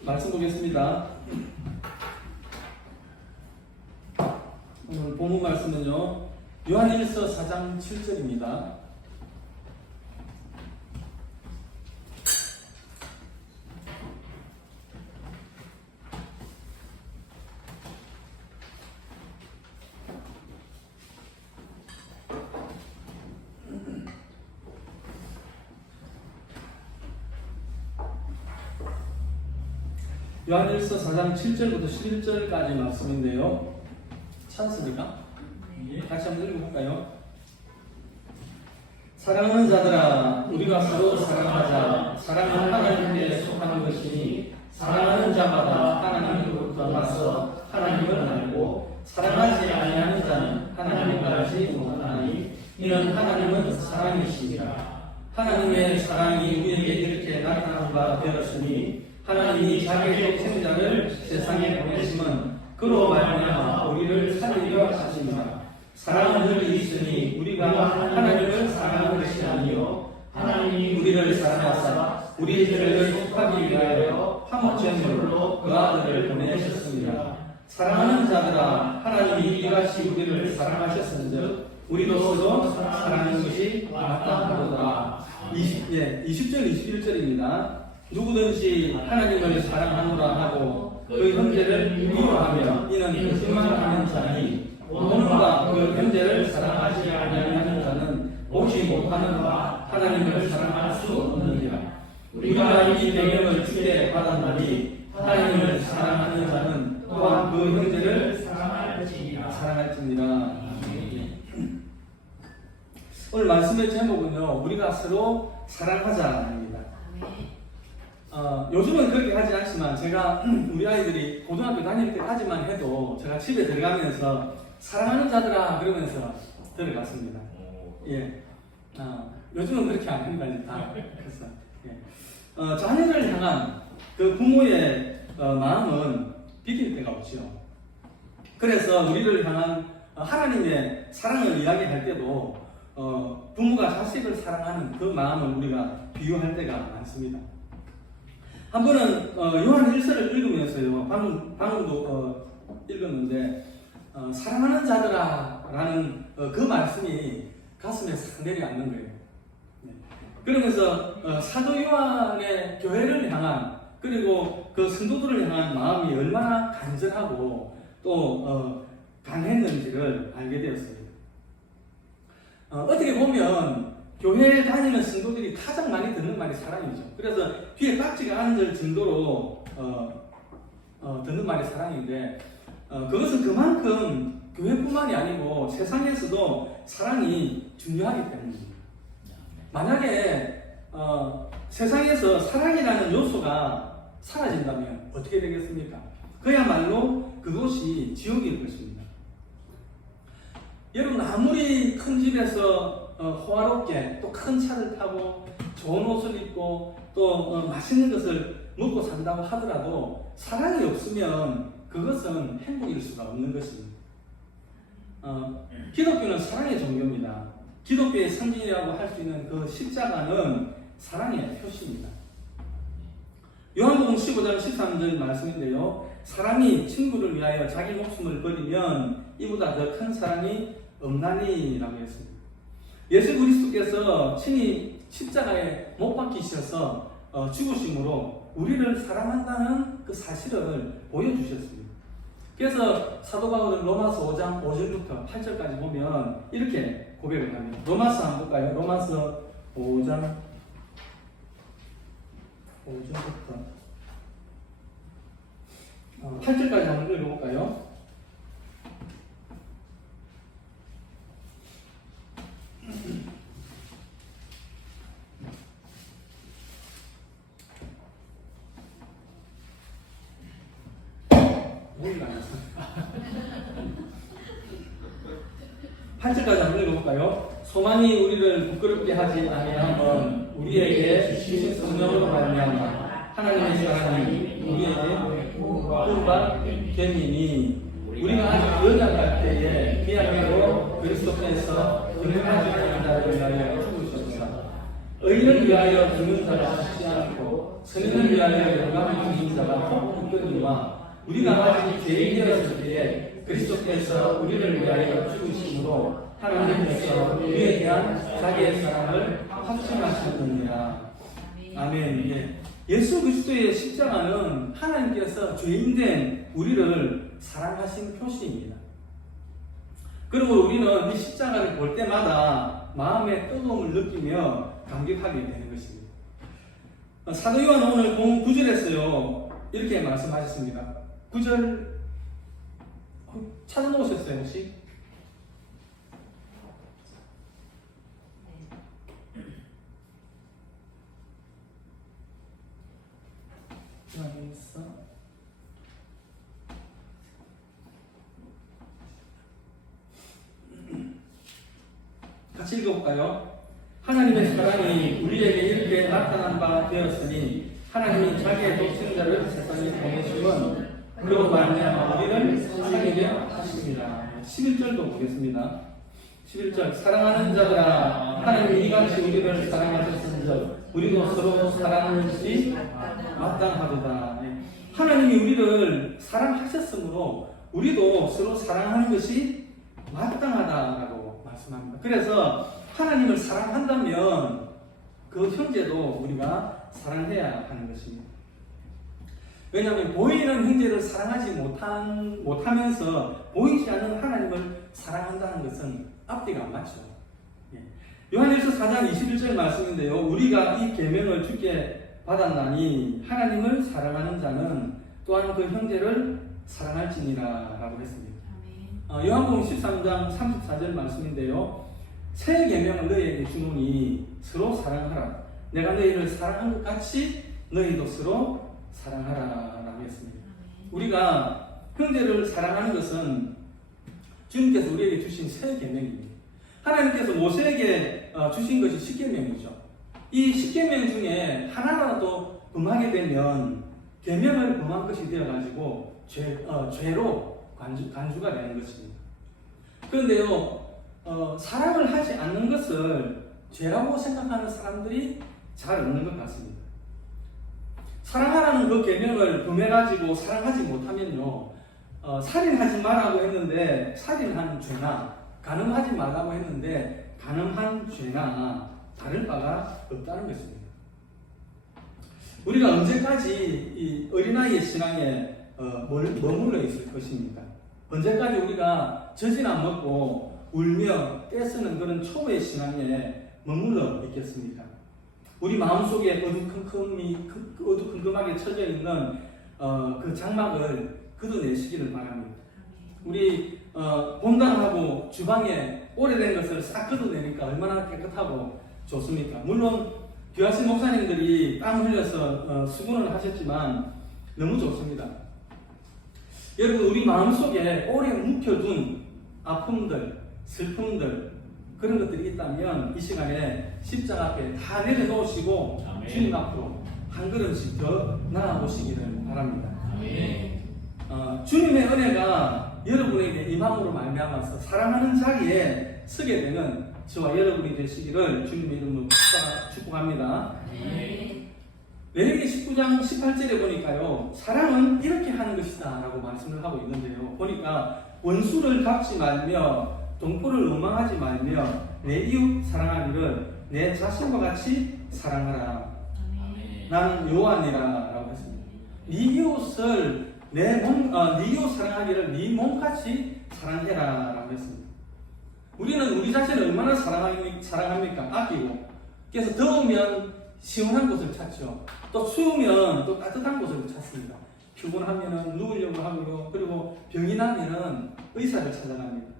말씀 보겠습니다. 오늘 본문 말씀은요. 요한일서 4장 7절입니다. 요한일서 4장 7절부터 11절까지 말씀인데요. 찾았습니까? 예, 같이 한번 읽어볼까요? 사랑하는 자들아, 우리가 서로 사랑하자. 사랑은 하나님께 속하는 것이니 사랑하는 자마다 하나님으로부터 나서 하나님을 알고 사랑하지 아니하는 자는 하나님을 알지 못하나니 이는 하나님은 사랑이시니라. 하나님의 사랑이 우리에게 이렇게 나타난 바 되었으니 하나님이 자기의 독생자를 세상에 보내심은 그로 말미암아 우리를 살리려 하십니다. 사랑은 늘 있으니 우리가 하나님을 사랑하는 것이 아니요 하나님이 우리를 사랑하사 우리 죄를 속하기 위하여 화목제물로 그 아들을 보내셨습니다. 사랑하는 자들아 하나님이 이같이 우리를 사랑하셨은즉 우리도 서로 사랑하는 것이 마땅하도다. 20, 예, 20절 21절입니다. 누구든지 하나님을 사랑하노라 하고 그 형제를 미워하며 이는 거짓말하는 자니 오늘과 그 형제를 사랑하지 아니하는 자는 오지 못하는 바 하나님을 사랑할 수 없느니라. 우리가 이 명령을 주게 받았나니 하나님을 사랑하는 자는 또한 그 형제를 사랑할지니라. 사랑할지니라. 오늘 말씀의 제목은요, 우리가 서로 사랑하자입니다. 어, 요즘은 그렇게 하지 않지만 제가 우리 아이들이 고등학교 다닐 때까지만 해도 제가 집에 들어가면서 사랑하는 자들아 그러면서 들어갔습니다. 예. 어, 요즘은 그렇게 안 합니다. 이제 다 그래서 예. 어, 자녀를 향한 그 부모의 어, 마음은 비길 데가 없죠. 그래서 우리를 향한 어, 하나님의 사랑을 이야기할 때도 어, 부모가 자식을 사랑하는 그 마음을 우리가 비유할 때가 많습니다. 한 번은 어, 요한 1서를 읽으면서요, 방금, 방금도 어, 읽었는데, 어, 사랑하는 자들아 라는 어, 그 말씀이 가슴에 싹 내려앉는 거예요. 네. 그러면서 어, 사도 요한의 교회를 향한 그리고 그 성도들을 향한 마음이 얼마나 간절하고 또 어, 강했는지를 알게 되었어요. 어, 어떻게 보면 교회에 다니는 성도들이 가장 많이 듣는 말이 사랑이죠. 그래서 귀에 딱지가 앉을 정도로 어, 어, 듣는 말이 사랑인데 어, 그것은 그만큼 교회뿐만이 아니고 세상에서도 사랑이 중요하기 때문입니다. 만약에 어, 세상에서 사랑이라는 요소가 사라진다면 어떻게 되겠습니까? 그야말로 그것이 지옥일 것입니다. 여러분 아무리 큰 집에서 어, 호화롭게 또 큰 차를 타고 좋은 옷을 입고 또 어, 맛있는 것을 먹고 산다고 하더라도 사랑이 없으면 그것은 행복일 수가 없는 것입니다. 어, 기독교는 사랑의 종교입니다. 기독교의 상징이라고 할 수 있는 그 십자가는 사랑의 표시입니다. 요한복음 15장 13절 말씀인데요. 사람이 친구를 위하여 자기 목숨을 버리면 이보다 더 큰 사랑이 없나니라고 했습니다. 예수 그리스도께서 친히 십자가에 못 박히셔서 어, 죽으심으로 우리를 사랑한다는 그 사실을 보여주셨습니다. 그래서 사도 바울은 로마서 5장 5절부터 8절까지 보면 이렇게 고백을 합니다. 로마서 한번 볼까요? 로마서 5장 5절부터 어, 8절까지 한번 읽어볼까요? 몰라. 8절까지 한번 읽어볼까요? 소망이 우리를 부끄럽게 하지 아니하면 우리에게 주신 성령으로 말미암아 하나님의 사랑이 우리에게 개님이 우리가 아직 연약할 때에 비약으로 그리스도께서 않는 자를 위하여 죽으셨다. 의인을 위하여 죽는 자가 죽지 않고 선인을 위하여 영광을 주는 자가 꼭 있거니와 우리가 아직 죄인이었을 때에 그리스도께서 우리를 위하여 죽으심으로 하나님께서 우리에 대한 자기의 사랑을 확증하셨느니라. 아멘. 예. 예수 그리스도의 십자가는 하나님께서 죄인된 우리를 사랑하신 표시입니다. 그리고 우리는 이 십자가를 볼 때마다 마음의 뜨거움을 느끼며 감격하게 되는 것입니다. 어, 사도 요한 오늘 공 9절에서요 이렇게 말씀하셨습니다. 9절 찾아놓으셨어요 혹시? 여기서 같이 읽어볼까요? 하나님의 사랑이 우리에게 이렇게 나타난 바 되었으니 하나님이 자기의 독생자를 세상에 보내심은 그로 말미암아 우리를 사귀게 하십니다. 11절도 보겠습니다. 11절 사랑하는 자들아 하나님이 이같이 우리를 사랑하셨은즉 우리도 서로 사랑하는 것이 마땅하도다. 네. 하나님이 우리를 사랑하셨으므로 우리도 서로 사랑하는 것이 마땅하다라고 말씀합니다. 그래서 하나님을 사랑한다면 그 형제도 우리가 사랑해야 하는 것입니다. 왜냐하면 보이는 형제를 사랑하지 못한, 못하면서 보이지 않는 하나님을 사랑한다는 것은 앞뒤가 안 맞죠. 예. 요한일서 4장 21절 말씀인데요. 우리가 이 계명을 주께 받았나니 하나님을 사랑하는 자는 또한 그 형제를 사랑할지니라라고 했습니다. 어, 요한복음 13장 34절 말씀인데요. 새 계명을 너희에게 주노니 서로 사랑하라. 내가 너희를 사랑한 것 같이 너희도 서로 사랑하라라고 했습니다. 우리가 형제를 사랑하는 것은 주님께서 우리에게 주신 새 계명입니다. 하나님께서 모세에게 어, 주신 것이 십계명이죠. 이 십계명 중에 하나라도 범하게 되면 계명을 범한 것이 되어 가지고 죄, 어, 죄로 간주, 간주가 되는 것입니다. 그런데요, 어, 사랑을 하지 않는 것을 죄라고 생각하는 사람들이 잘 없는 것 같습니다. 사랑하라는 그 계명을 범해가지고 사랑하지 못하면요, 어, 살인하지 말라고 했는데 살인한 죄나 가늠하지 말라고 했는데 가늠한 죄나 다를 바가 없다는 것입니다. 우리가 언제까지 이 어린아이의 신앙에 어, 머물러 있을 것입니까? 언제까지 우리가 안 먹고 울며 떼쓰는 그런 초보의 신앙에 머물러 있겠습니까? 우리 마음속에 어두컴컴이 어두컴컴하게 쳐져 있는 어, 그 장막을 걷어내시기를 바랍니다. 우리 어, 본당하고 주방에 오래된 것을 싹 걷어내니까 얼마나 깨끗하고 좋습니까? 물론 귀하신 목사님들이 땀 흘려서 어, 수고는 하셨지만 너무 좋습니다. 여러분 우리 마음속에 오래 묵혀둔 아픔들, 슬픔들 그런 것들이 있다면 이 시간에 십자가 앞에 다 내려놓으시고 아멘. 주님 앞으로 한 걸음씩 더 나아오시기를 바랍니다. 아멘. 어, 주님의 은혜가 여러분에게 임함으로 말미암아서 사랑하는 자리에 서게 되는 저와 여러분이 되시기를 주님의 이름으로 축복합니다. 레위기 19장 18절에 보니까요 사랑은 이렇게 하는 것이다 라고 말씀을 하고 있는데요 보니까 원수를 갚지 말며 동포를 원망하지 말며 내 이웃 사랑하기를 내 자신과 같이 사랑하라 나는 여호와니라 라고 했습니다 네 이웃을 내 몸, 어, 네 이웃 사랑하기를 네 몸같이 사랑해라 라고 했습니다 우리는 우리 자신을 얼마나 사랑합니까? 아끼고 그래서 더우면 시원한 곳을 찾죠. 또 추우면 또 따뜻한 곳을 찾습니다. 피곤하면 누우려고 하고요. 그리고 병이 나면 의사를 찾아갑니다.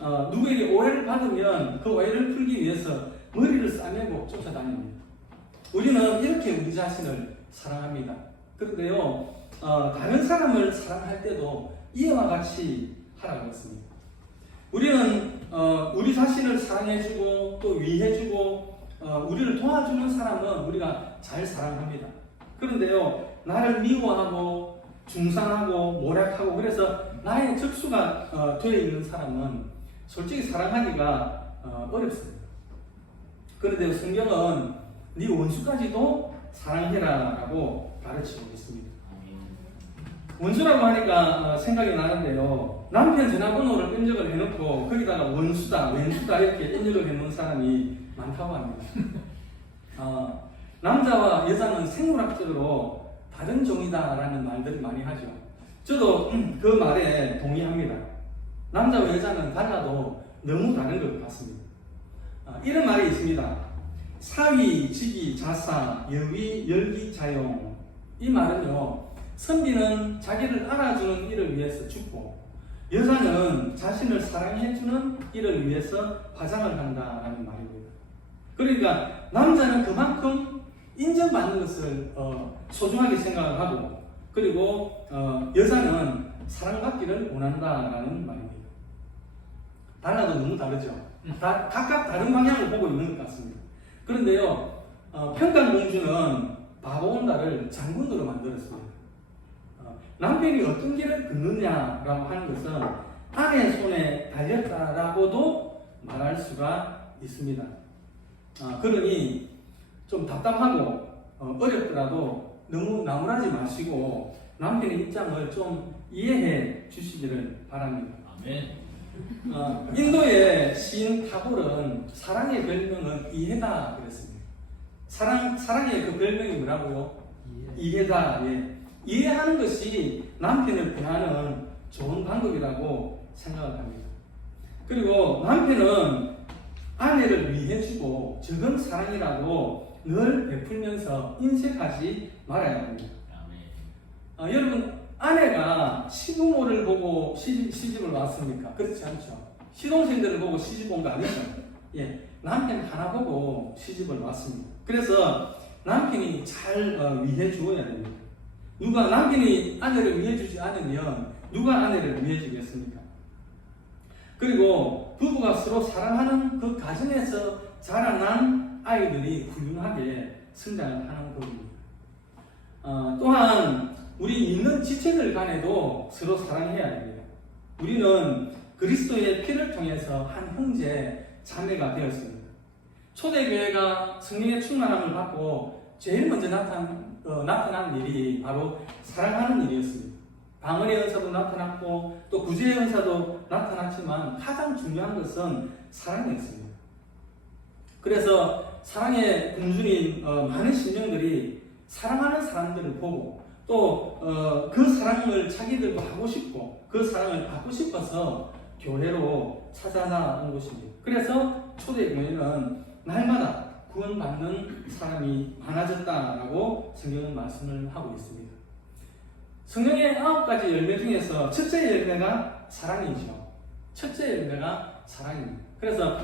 어, 누구에게 오해를 받으면 그 오해를 풀기 위해서 머리를 싸매고 쫓아다닙니다. 우리는 이렇게 우리 자신을 사랑합니다. 그런데요, 어, 다른 사람을 사랑할 때도 이와 같이 하라고 했습니다. 우리는 어, 우리 자신을 사랑해주고 또 위해주고 어, 우리를 도와주는 사람은 우리가 잘 사랑합니다. 그런데요, 나를 미워하고 중상하고 모략하고 그래서 나의 적수가 어, 되어 있는 사람은 솔직히 사랑하기가 어, 어렵습니다. 그런데 성경은 네 원수까지도 사랑해라 라고 가르치고 있습니다. 원수라고 하니까 어, 생각이 나는데요. 남편 전화번호를 입력을 해놓고 거기다가 원수다, 왼수다 이렇게 입력을 해놓은 사람이 많다고 합니다. 어, 남자와 여자는 생물학적으로 다른 종이다라는 말들을 많이 하죠. 저도 그 말에 동의합니다. 남자와 여자는 달라도 너무 다른 것 같습니다. 아, 이런 말이 있습니다. 사위, 직위, 자사, 여위, 열기, 자용. 이 말은요, 선비는 자기를 알아주는 일을 위해서 죽고, 여자는 자신을 사랑해주는 일을 위해서 화장을 한다라는 말입니다. 그러니까 남자는 그만큼 인정받는 것을 어, 소중하게 생각을 하고, 그리고 어, 여자는 사랑받기를 원한다라는 말입니다. 달라도 너무 다르죠. 다, 각각 다른 방향을 보고 있는 것 같습니다. 그런데요, 어, 평강공주는 바보온다를 장군으로 만들었습니다. 어, 남편이 어떤 길을 걷느냐라고 하는 것은 아내 손에 달렸다라고도 말할 수가 있습니다. 어, 그러니 좀 답답하고 어, 어렵더라도 너무 나무라지 마시고 남편의 입장을 좀 이해해 주시기를 바랍니다. 아멘. 어, 인도의 시인 타고르는 사랑의 별명은 이해다 그랬습니다. 사랑 사랑의 그 별명이 뭐라고요? 이해 다. 예. 이해하는 것이 남편을 대하는 좋은 방법이라고 생각을 합니다. 그리고 남편은 아내를 위해주고 적은 사랑이라고 늘 베풀면서 인색하지 말아야 합니다. 어, 여러분 아내가 시부모를 보고 시집, 시집을 왔습니까? 그렇지 않죠. 시동생들을 보고 시집 온 거 아니죠. 예, 남편 하나 보고 시집을 왔습니다. 그래서 남편이 잘 어, 위해 주어야 됩니다. 누가 남편이 아내를 위해 주지 않으면 누가 아내를 위해 주겠습니까? 그리고 부부가 서로 사랑하는 그 가정에서 자라난 아이들이 훌륭하게 성장을 하는 법입니다. 어, 또한 우리 믿는 지체들 간에도 서로 사랑해야 됩니다. 우리는 그리스도의 피를 통해서 한 형제, 자매가 되었습니다. 초대교회가 성령의 충만함을 받고 제일 먼저 나타난, 어, 나타난 일이 바로 사랑하는 일이었습니다. 방언의 은사도 나타났고 또 구제의 은사도 나타났지만 가장 중요한 것은 사랑이었습니다. 그래서 사랑의 군주인 어, 많은 신령들이 사랑하는 사람들을 보고 또그 사랑을 자기들도 하고 싶고 그 사랑을 받고 싶어서 교회로 찾아온 것입니다. 그래서 초대 교회는 날마다 구원받는 사람이 많아졌다라고 성경은 말씀을 하고 있습니다. 성경의 아홉 가지 열매 중에서 첫째 열매가 사랑이죠. 첫째 열매가 사랑입니다. 그래서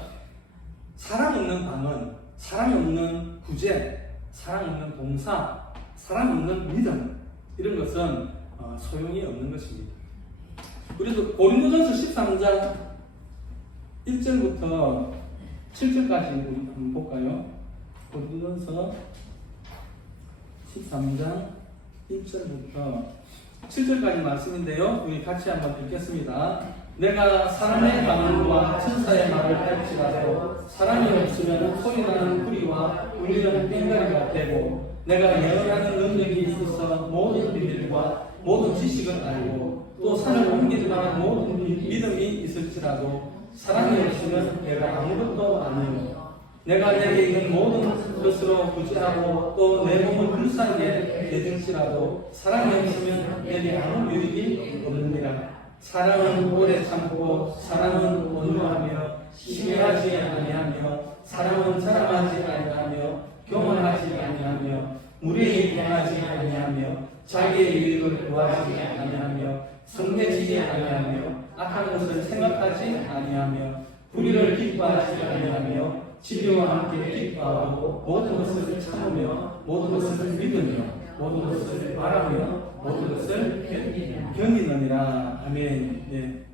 사랑 없는 방언, 사랑 없는 구제, 사랑 없는 봉사, 사랑 없는 믿음 이런 것은 어, 소용이 없는 것입니다. 우리도 고린도전서 13장 1절부터 7절까지 우리 한번 볼까요? 고린도전서 13장 1절부터 7절까지 말씀인데요. 우리 같이 한번 읽겠습니다. 내가 사람의 방언과 천사의 말을 할지라도 사람이 없으면 소리나는 구리와 울리는 뺑가리가 되고 내가 예언하는 능력이 있어서 모든 지식을 알고 또 산을 옮길 만한 모든 믿음이 있을지라도 사랑이 없으면 내가 아무것도 아니요. 내가 내게 있는 모든 것으로 구제하고 또 내 몸을 불쌍하게 내줄지라도 사랑이 없으면 내게 아무 유익이 없느니라. 사랑은 오래 참고 사랑은 온유하며 심해하지 아니하며 사랑은 자랑하지 아니하며 교만하지 아니하며 무례히 행하지 아니하며 자기의 유익을 구하지 아니하며 성내지지 아니하며 악한 것을 생각하지 아니하며 불의를 기뻐하지 아니하며 치료와 함께 기뻐하고 모든 것을 참으며 모든 것을 믿으며 모든 것을 바라며 모든 것을 견디느니라 아멘. 네.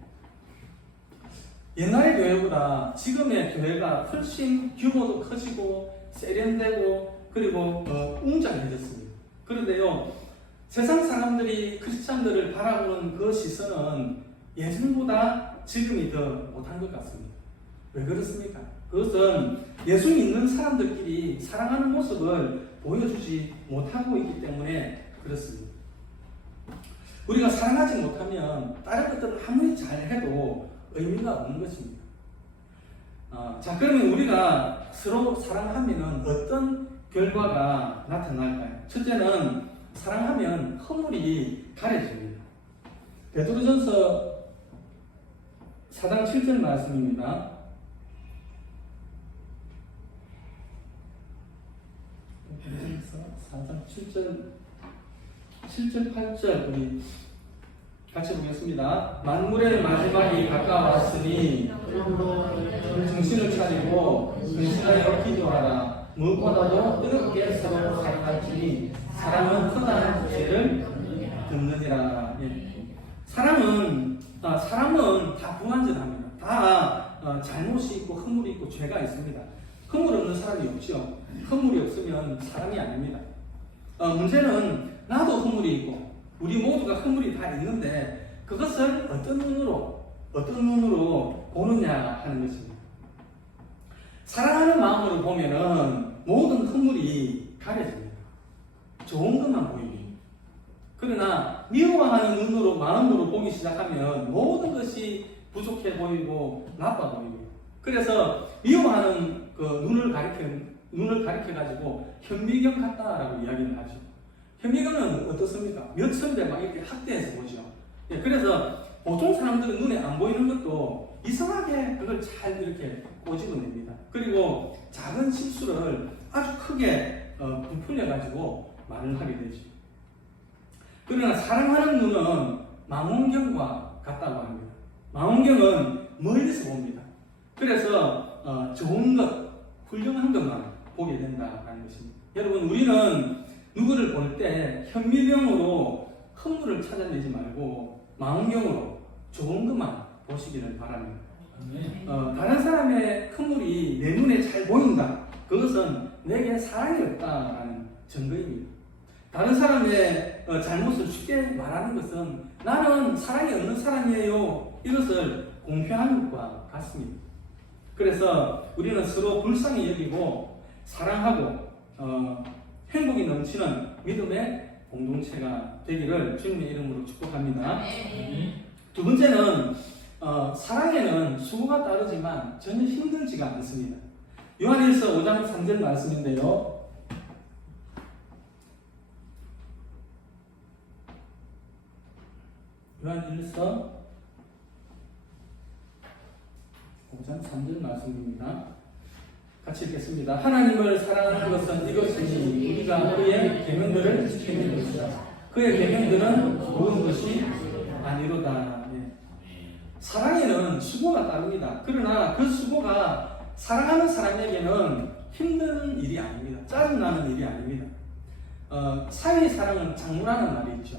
옛날의 교회보다 지금의 교회가 훨씬 규모도 커지고 세련되고 그리고 어, 웅장해졌습니다. 그런데요, 세상 사람들이 크리스찬들을 바라보는 그 시선은 예전보다 지금이 더 못한 것 같습니다. 왜 그렇습니까? 그것은 예수 믿는 사람들끼리 사랑하는 모습을 보여주지 못하고 있기 때문에 그렇습니다. 우리가 사랑하지 못하면 다른 것들을 아무리 잘해도 의미가 없는 것입니다. 어, 자, 그러면 우리가 서로 사랑하면 어떤 결과가 나타날까요? 첫째는 사랑하면 허물이 가려집니다. 베드로전서 4장 7절 말씀입니다. 베드로전서 4장 7절 7절 8절 우리 같이 보겠습니다. 만물의 마지막이 가까웠으니 정신을 차리고 근신하여 기도하라. 무엇보다도 뜨겁게 서로 사랑할지니 사랑은 커다란 죄를 덮느니라. 예. 사랑은 아, 사람은 다 불완전합니다. 다 어, 잘못이 있고 허물이 있고 죄가 있습니다. 허물 없는 사람이 없죠. 허물이 없으면 사람이 아닙니다. 어, 문제는 나도 허물이 있고 우리 모두가 허물이 다 있는데 그것을 어떤 눈으로 어떤 눈으로 보느냐 하는 것입니다. 사랑하는 마음으로 보면은 모든 허물이 가려집니다. 좋은 것만 보이니. 그러나 미워하는 눈으로 마음으로 보기 시작하면 모든 것이 부족해 보이고 나빠 보이고. 그래서 미워하는 그 눈을 가리켜 눈을 가리켜 가지고 현미경 같다라고 이야기를 하죠. 현미경은 어떻습니까? 몇 천대 막 이렇게 확대해서 보죠. 예, 그래서 보통 사람들은 눈에 안 보이는 것도 이상하게 그걸 잘 이렇게 꼬집어냅니다. 그리고 작은 실수를 아주 크게 어, 부풀려가지고 말을 하게 되죠. 그러나 사랑하는 눈은 망원경과 같다고 합니다. 망원경은 멀리서 봅니다. 그래서 어, 좋은 것, 훌륭한 것만 보게 된다는 것입니다. 여러분, 우리는 누구를 볼 때 현미경으로 허물을 찾아내지 말고 망원경으로 좋은 것만 보시기를 바랍니다. 어, 다른 사람의 허물이 내 눈에 잘 보인다. 그것은 내게 사랑이 없다라는 증거입니다. 다른 사람의 어, 잘못을 쉽게 말하는 것은 나는 사랑이 없는 사람이에요. 이것을 공표하는 것과 같습니다. 그래서 우리는 서로 불쌍히 여기고 사랑하고 어, 행복이 넘치는 믿음의 공동체가 되기를 주님의 이름으로 축복합니다. 두 번째는 어, 사랑에는 수고가 따르지만 전혀 힘들지가 않습니다. 요한일서 5장 3절 말씀인데요. 요한일서 5장 3절 말씀입니다. 같이 읽겠습니다. 하나님을 사랑하는 것은 이것이니 우리가 그의 계명들을 지키는 것이다. 그의 계명들은 모든 것이 아니로다. 예. 사랑에는 수고가 따릅니다. 그러나 그 수고가 사랑하는 사람에게는 힘든 일이 아닙니다. 짜증나는 일이 아닙니다. 어, 사회의 사랑은 장무라는 말이 있죠.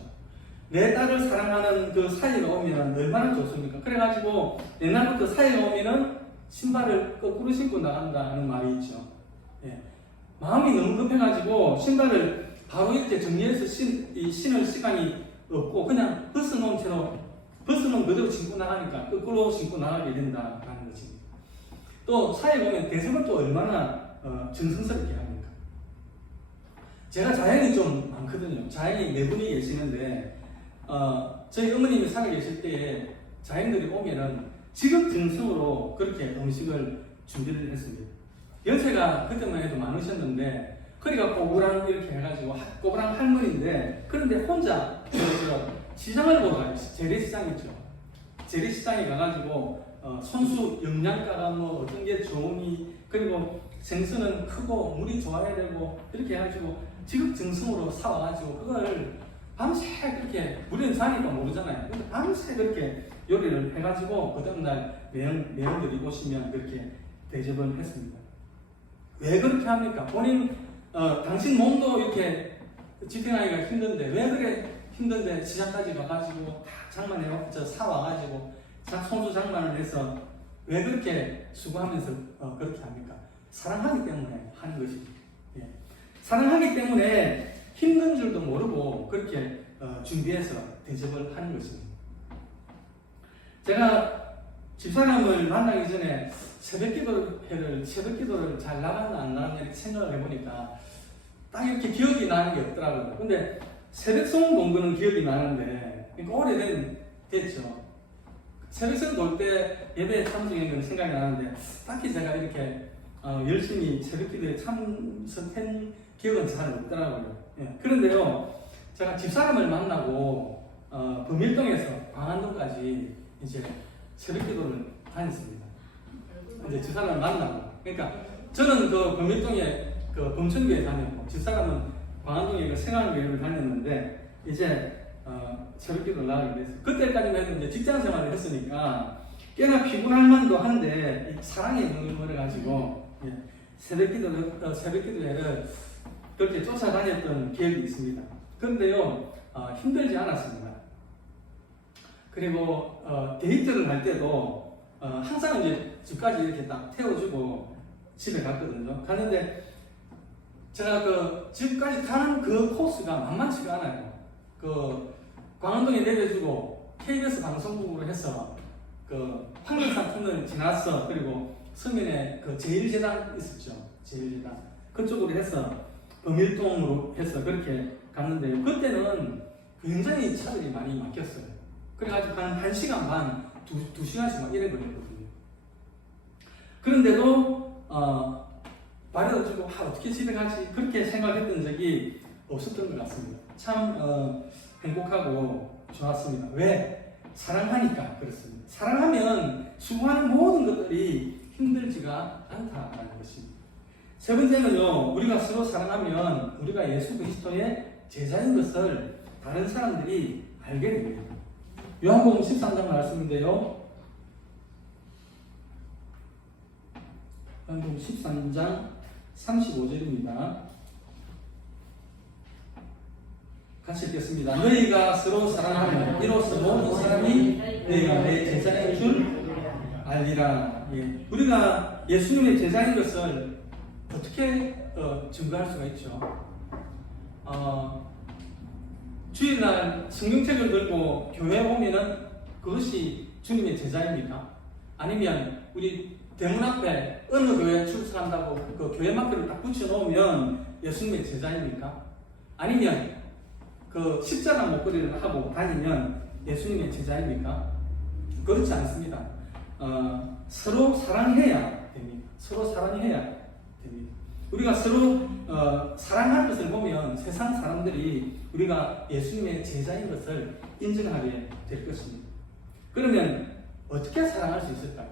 내 딸을 사랑하는 그 사이가 오면 얼마나 좋습니까? 그래가지고 옛날부터 사이가 오면은 신발을 거꾸로 신고 나간다는 말이 있죠. 예. 마음이 너무 급해가지고 신발을 바로 이렇게 정리해서 신, 이 신을 시간이 없고 그냥 벗어놓은 채로 벗어놓은 그대로 신고 나가니까 거꾸로 신고 나가게 된다라는 것입니다. 또 사회 보면 대접을 또 얼마나 어, 정성스럽게 합니까? 제가 자연이 좀 많거든요. 자연이 네 분이 계시는데 어, 저희 어머님이 살아 계실 때에 자연들이 오면은 지극정성으로 그렇게 음식을 준비를 했습니다. 연세가 그때만 해도 많으셨는데 허리가 꼬부랑 이렇게 해가지고 하- 꼬부랑 할머니인데 그런데 혼자 시장을 보러 가요. 재래시장 있죠. 재래시장에 가가지고 어, 손수 영양가가 뭐 어떤 게 좋으니 그리고 생선은 크고 물이 좋아야 되고 이렇게 해가지고 지극정성으로 사와가지고 그걸 밤새 그렇게 우리는 사니까 모르잖아요. 근데 밤새 그렇게 요리를 해가지고 그 다음날 매형, 매형들이 오시면 그렇게 대접을 했습니다. 왜 그렇게 합니까? 본인 어, 당신 몸도 이렇게 지탱하기가 힘든데 왜 그래 힘든데 시장까지 가가지고 다 장만해 저 사와가지고 자- 손수 장만을 해서 왜 그렇게 수고하면서 어, 그렇게 합니까? 사랑하기 때문에 하는 것입니다. 예. 사랑하기 때문에 힘든 줄도 모르고 그렇게 어, 준비해서 대접을 하는 것입니다. 제가 집사람을 만나기 전에 새벽 기도회를, 새벽 기도를 잘 나갔나 안 나갔나 이렇게 생각을 해보니까 딱 이렇게 기억이 나는 게 없더라고요. 근데 새벽송 공부는 기억이 나는데, 그러니까 오래된, 됐죠. 새벽송 돌때 예배에 참석한 건 생각이 나는데, 딱히 제가 이렇게 어, 열심히 새벽 기도에 참석한 기억은 잘 없더라고요. 예. 그런데요, 제가 집사람을 만나고, 어, 범일동에서 광안동까지 이제 새벽 기도를 다녔습니다. 이제 집사람을 만나고. 그러니까 저는 그 범일동에 그 범천교에 다녔고, 집사람은 광안동에 그 생활교회를 다녔는데, 이제 어, 새벽 기도를 나가게 됐어요. 그때까지만 해도 이제 직장 생활을 했으니까, 꽤나 피곤할 만도 한데, 이 사랑의 능력을 가지고, 예, 새벽 기도를, 어, 새벽 기도회를 그렇게 쫓아다녔던 기억이 있습니다. 그런데요, 어, 힘들지 않았습니다. 그리고 어, 데이트를 할 때도 어, 항상 이제 집까지 이렇게 딱 태워주고 집에 갔거든요. 갔는데 제가 그 집까지 가는 그 코스가 만만치가 않아요. 그 광안동에 내려주고 KBS 방송국으로 해서 그 황금산 터널 지나서 그리고 서면에 그 제일제당 있었죠. 제일제당 그쪽으로 해서 범일동으로 해서 그렇게 갔는데요. 그때는 굉장히 차들이 많이 막혔어요. 그래가지고 한 1시간 반, 두, 두 시간씩 막 이래 버렸거든요. 그런데도, 어, 어쩌고, 아, 어떻게 집에 가지? 그렇게 생각했던 적이 없었던 것 같습니다. 참, 어, 행복하고 좋았습니다. 왜? 사랑하니까 그렇습니다. 사랑하면 수고하는 모든 것들이 힘들지가 않다라는 것입니다. 세 번째는요, 우리가 서로 사랑하면 우리가 예수 그리스도의 제자인 것을 다른 사람들이 알게 됩니다. 요한복음 13장 말씀인데요. 요한복음 13장 35절입니다. 같이 읽겠습니다. 너희가 서로 사랑하면 이로써 모든 사람이 너희가 내 제자인 줄 알리라. 예. 우리가 예수님의 제자인 것을 어떻게 어, 증거할 수가 있죠? 어, 주일날 성경책을 들고 교회 오면은 그것이 주님의 제자입니까? 아니면 우리 대문 앞에 어느 교회 출석한다고 그 교회 마크를 딱 붙여놓으면 예수님의 제자입니까? 아니면 그 십자가 목걸이를 하고 다니면 예수님의 제자입니까? 그렇지 않습니다. 어, 서로 사랑해야 됩니다. 서로 사랑해야. 우리가 서로 어, 사랑하는 것을 보면 세상 사람들이 우리가 예수님의 제자인 것을 인정하게 될 것입니다. 그러면 어떻게 사랑할 수 있을까요?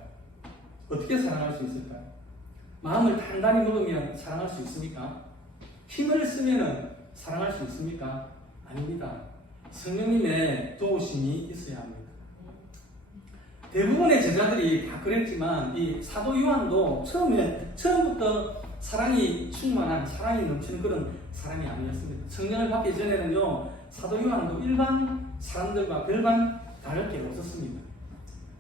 어떻게 사랑할 수 있을까요? 마음을 단단히 먹으면 사랑할 수 있습니까? 힘을 쓰면 사랑할 수 있습니까? 아닙니다. 성령님의 도우심이 있어야 합니다. 대부분의 제자들이 다 그랬지만 이 사도 요한도 처음에 처음부터 사랑이 충만한 사랑이 넘치는 그런 사람이 아니었습니다. 성령을 받기 전에는요 사도 요한도 일반 사람들과 별반 다를 게 없었습니다.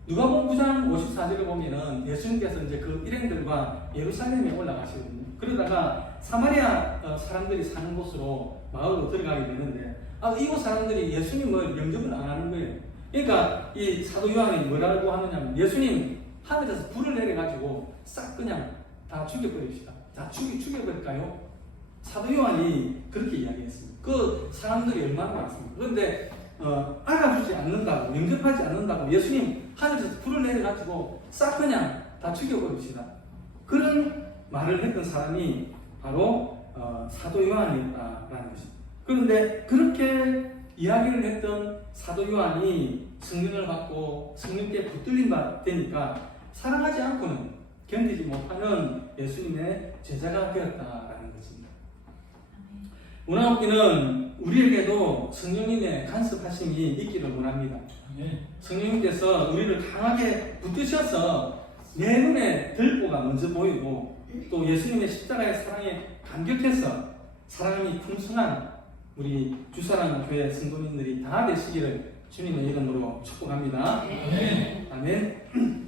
누가복음 9장 54절을 보면은 예수님께서 이제 그 일행들과 예루살렘에 올라가시거든요. 그러다가 사마리아 어, 사람들이 사는 곳으로 마을로 들어가게 되는데 아, 이곳 사람들이 예수님을 영접을 안 하는 거예요. 그러니까 이 사도 요한이 뭐라고 하느냐면 예수님 하늘에서 불을 내려가지고 싹 그냥 다 죽여버립시다. 다 죽이, 죽여버릴까요? 사도 요한이 그렇게 이야기했습니다. 그 사람들이 얼마나 많습니까? 그런데 어, 알아주지 않는다고, 영접하지 않는다고 예수님 하늘에서 불을 내려가지고 싹 그냥 다 죽여버립시다. 그런 말을 했던 사람이 바로 어, 사도 요한이었다라는 것입니다. 그런데 그렇게 이야기를 했던 사도 요한이 성령을 받고 성령께 붙들린 바 되니까 사랑하지 않고는 견디지 못하는 예수님의 제자가 되었다라는 것입니다. 문화업기는 우리에게도 성령님의 간섭하심이 있기를 원합니다. 성령님께서 우리를 강하게 붙드셔서 내 눈에 들보가 먼저 보이고 또 예수님의 십자가의 사랑에 감격해서 사랑이 풍성한 우리 주사랑 교회 성도님들이 다 되시기를 주님의 이름으로 축복합니다. 아멘.